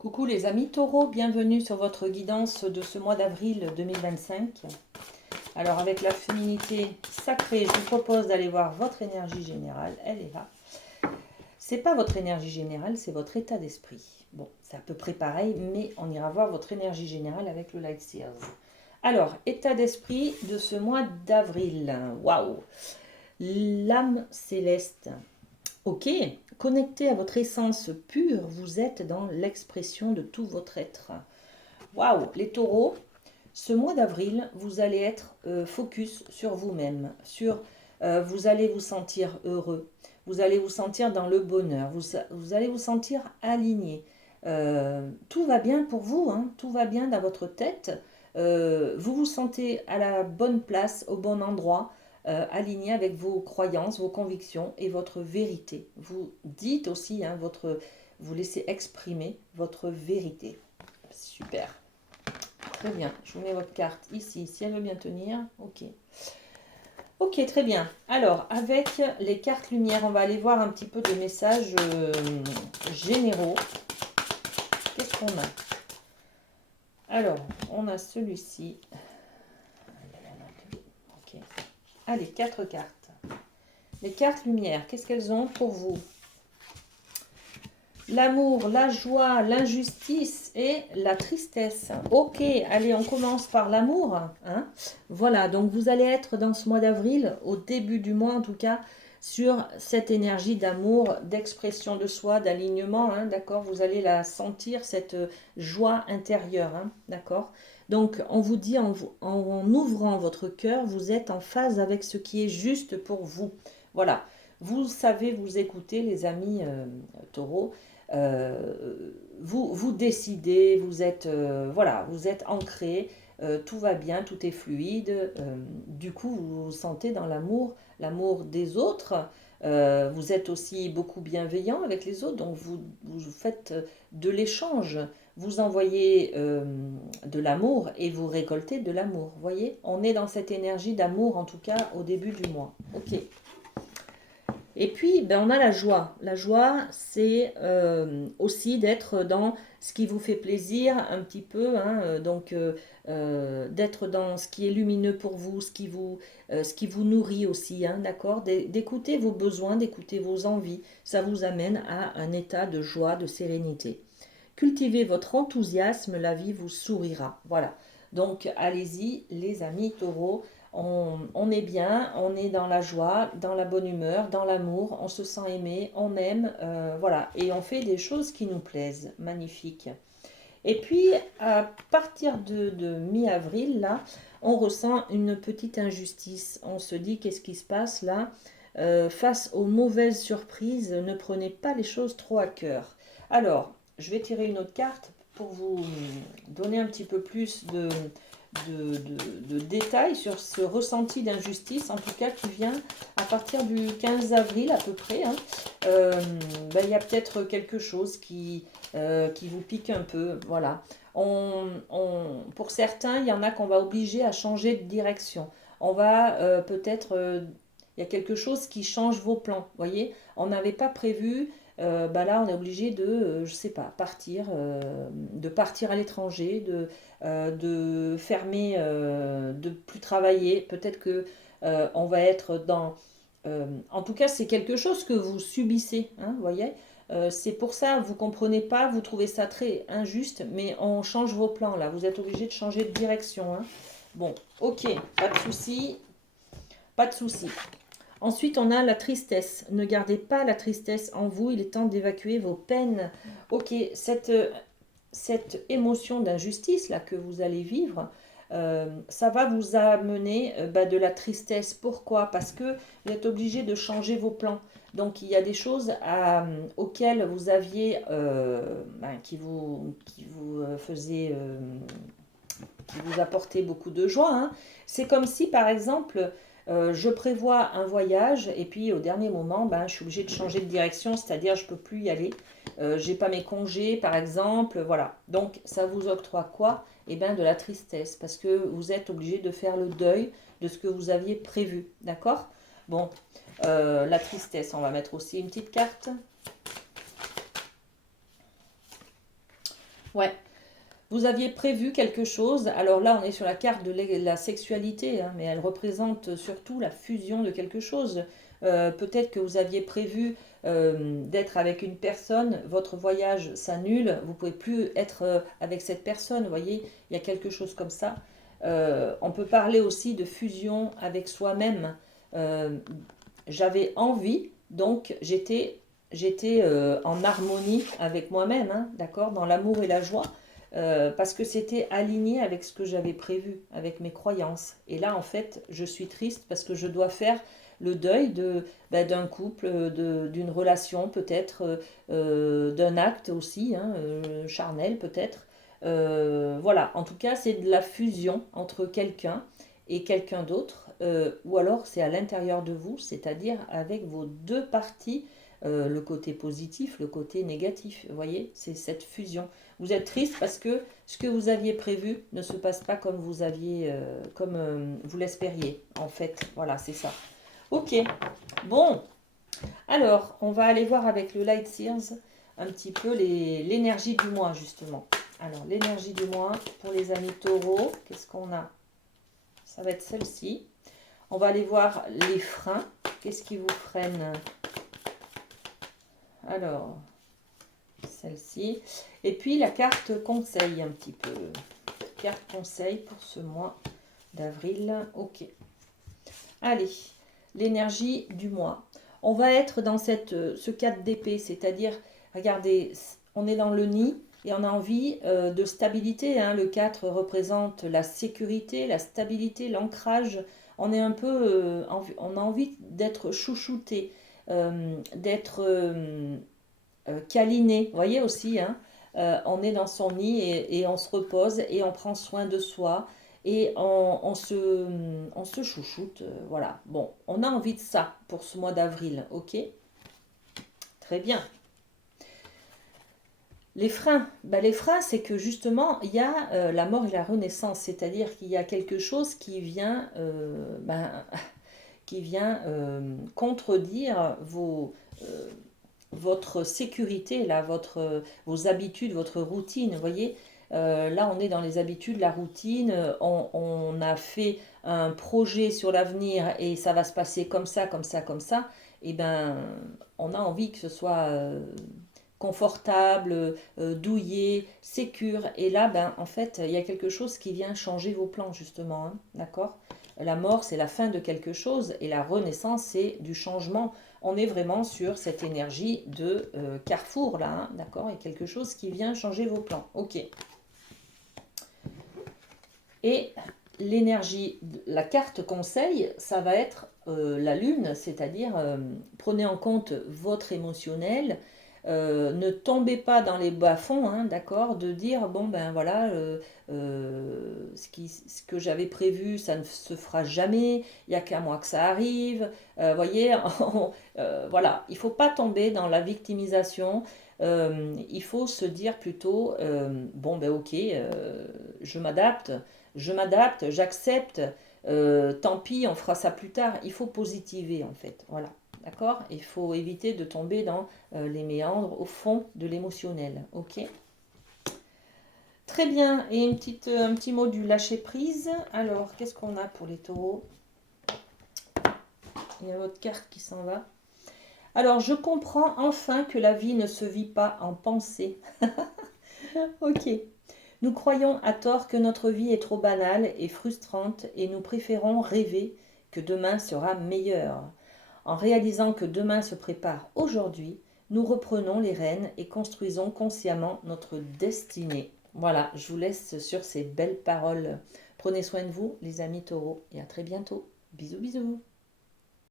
Coucou les amis taureaux, bienvenue sur votre guidance de ce mois d'avril 2025. Alors avec la féminité sacrée, je vous propose d'aller voir votre énergie générale, elle est là. C'est pas votre énergie générale, c'est votre état d'esprit. Bon, c'est à peu près pareil, mais on ira voir votre énergie générale avec le Light Seers. Alors, état d'esprit de ce mois d'avril. Waouh! L'âme céleste. Ok, connecté à votre essence pure, vous êtes dans l'expression de tout votre être. Waouh, les taureaux, ce mois d'avril, vous allez être focus sur vous-même, vous allez vous sentir heureux, vous allez vous sentir dans le bonheur, vous allez vous sentir aligné. Tout va bien pour vous, hein, tout va bien dans votre tête. Vous vous sentez à la bonne place, au bon endroit, aligné avec vos croyances, vos convictions et votre vérité. Vous dites aussi, hein, vous laissez exprimer votre vérité. Super. Très bien. Je vous mets votre carte ici, si elle veut bien tenir. Ok. Ok, très bien. Alors, avec les cartes lumière, on va aller voir un petit peu de messages généraux. Qu'est-ce qu'on a? Alors, on a celui-ci. Ok. Allez, 4 cartes. Les cartes lumière, qu'est-ce qu'elles ont pour vous? L'amour, la joie, l'injustice et la tristesse. Ok, allez, on commence par l'amour. Hein. Voilà, donc vous allez être dans ce mois d'avril, au début du mois en tout cas, sur cette énergie d'amour, d'expression de soi, d'alignement. Hein, d'accord, vous allez la sentir, cette joie intérieure. Hein, d'accord. Donc, on vous dit, en ouvrant votre cœur, vous êtes en phase avec ce qui est juste pour vous. Voilà, vous savez vous écouter, les amis taureaux. Vous décidez, voilà, vous êtes ancré, tout va bien, tout est fluide. Du coup, vous vous sentez dans l'amour, l'amour des autres. Vous êtes aussi beaucoup bienveillant avec les autres, donc vous faites de l'échange. Vous envoyez de l'amour et vous récoltez de l'amour. Voyez, on est dans cette énergie d'amour en tout cas au début du mois. Ok. Et puis, ben, on a la joie. La joie, c'est aussi d'être dans ce qui vous fait plaisir un petit peu, hein, d'être dans ce qui est lumineux pour vous, ce qui vous nourrit aussi, hein, d'accord? D'écouter vos besoins, d'écouter vos envies, ça vous amène à un état de joie, de sérénité. Cultivez votre enthousiasme, la vie vous sourira. Voilà. Donc, allez-y, les amis taureaux. On est bien, on est dans la joie, dans la bonne humeur, dans l'amour, on se sent aimé, on aime, voilà, et on fait des choses qui nous plaisent, magnifique. Et puis, à partir de mi-avril, là, on ressent une petite injustice. On se dit, qu'est-ce qui se passe là? Face aux mauvaises surprises, ne prenez pas les choses trop à cœur. Alors, je vais tirer une autre carte pour vous donner un petit peu plus de détails sur ce ressenti d'injustice, en tout cas qui vient à partir du 15 avril à peu près. Hein. Ben, il y a peut-être quelque chose qui vous pique un peu. Voilà. Pour certains, il y en a qu'on va obliger à changer de direction. On va il y a quelque chose qui change vos plans. Voyez, on n'avait pas prévu. Bah là, on est obligé je sais pas, de partir à l'étranger, de fermer, de plus travailler. Peut-être que on va être en tout cas, c'est quelque chose que vous subissez, hein, vous voyez. C'est pour ça, vous comprenez pas, vous trouvez ça très injuste, mais on change vos plans là. Vous êtes obligé de changer de direction. Hein. Bon, ok, pas de souci, pas de souci. Ensuite, on a la tristesse. Ne gardez pas la tristesse en vous, il est temps d'évacuer vos peines. Ok, cette émotion d'injustice là que vous allez vivre, ça va vous amener de la tristesse. Pourquoi? Parce que vous êtes obligé de changer vos plans. Donc il y a des choses auxquelles vous aviez, qui vous faisaient, qui vous apportaient beaucoup de joie. Hein. C'est comme si par exemple je prévois un voyage et puis au dernier moment, je suis obligée de changer de direction, c'est-à-dire je ne peux plus y aller. J'ai pas mes congés, par exemple, voilà. Donc ça vous octroie quoi? Eh bien de la tristesse, parce que vous êtes obligé de faire le deuil de ce que vous aviez prévu, d'accord? Bon, la tristesse, on va mettre aussi une petite carte. Ouais. Vous aviez prévu quelque chose. Alors là, on est sur la carte de la sexualité, hein, mais elle représente surtout la fusion de quelque chose. Peut-être que vous aviez prévu d'être avec une personne, votre voyage s'annule, vous pouvez plus être avec cette personne, vous voyez, il y a quelque chose comme ça. On peut parler aussi de fusion avec soi-même. Euh, J'avais envie, donc j'étais en harmonie avec moi-même, hein, d'accord, dans l'amour et la joie, parce que c'était aligné avec ce que j'avais prévu, avec mes croyances. Et là, en fait, je suis triste parce que je dois faire le deuil d'un couple, d'une relation peut-être, d'un acte aussi, hein, charnel peut-être. Voilà, en tout cas, c'est de la fusion entre quelqu'un et quelqu'un d'autre, ou alors c'est à l'intérieur de vous, c'est-à-dire avec vos deux parties, le côté positif, le côté négatif. Vous voyez, c'est cette fusion. Vous êtes triste parce que ce que vous aviez prévu ne se passe pas comme vous aviez, comme vous l'espériez. En fait, voilà, c'est ça. Ok. Bon, alors on va aller voir avec le Light Sears un petit peu l'énergie du mois justement. Alors l'énergie du mois pour les amis taureaux, qu'est-ce qu'on a? Ça va être celle-ci. On va aller voir les freins. Qu'est-ce qui vous freine? Alors, celle-ci. Et puis la carte conseil un petit peu. Carte conseil pour ce mois d'avril. Ok. Allez, l'énergie du mois. On va être dans ce 4 d'épée, c'est-à-dire, regardez, on est dans le nid et on a envie de stabilité, hein. Le 4 représente la sécurité, la stabilité, l'ancrage. On est un peu, on a envie d'être chouchouté, d'être câliné. Vous voyez aussi, hein, on est dans son nid et on se repose et on prend soin de soi et on se chouchoute. Voilà. Bon, on a envie de ça pour ce mois d'avril, ok? Très bien. Les freins, ben, les freins, c'est que justement, il y a la mort et la renaissance, c'est-à-dire qu'il y a quelque chose qui vient, qui vient contredire votre sécurité, là, vos habitudes, votre routine. Vous voyez, là, on est dans les habitudes, la routine. On a fait un projet sur l'avenir et ça va se passer comme ça, comme ça, comme ça. Et ben, on a envie que ce soit confortable, douillet, sécure. Et là, ben, en fait, il y a quelque chose qui vient changer vos plans, justement. Hein, d'accord? La mort, c'est la fin de quelque chose et la renaissance, c'est du changement. On est vraiment sur cette énergie de carrefour, là. Hein, d'accord? Il y a quelque chose qui vient changer vos plans. Ok. Et l'énergie, la carte conseil, ça va être la lune, c'est-à-dire prenez en compte votre émotionnel, ne tombez pas dans les bas-fonds, hein, d'accord, de dire bon ben voilà, ce que j'avais prévu, ça ne se fera jamais, il n'y a qu'à moi que ça arrive, voyez, voilà, il ne faut pas tomber dans la victimisation, il faut se dire plutôt bon ben ok, je m'adapte, j'accepte, tant pis, on fera ça plus tard. Il faut positiver en fait, voilà, d'accord. Il faut éviter de tomber dans les méandres au fond de l'émotionnel, ok. Très bien, et un petit mot du lâcher prise. Alors, qu'est-ce qu'on a pour les taureaux? Il y a votre carte qui s'en va. Alors, je comprends enfin que la vie ne se vit pas en pensée. Ok. Nous croyons à tort que notre vie est trop banale et frustrante et nous préférons rêver que demain sera meilleur. En réalisant que demain se prépare aujourd'hui, nous reprenons les rênes et construisons consciemment notre destinée. Voilà, je vous laisse sur ces belles paroles. Prenez soin de vous, les amis taureaux, et à très bientôt. Bisous, bisous.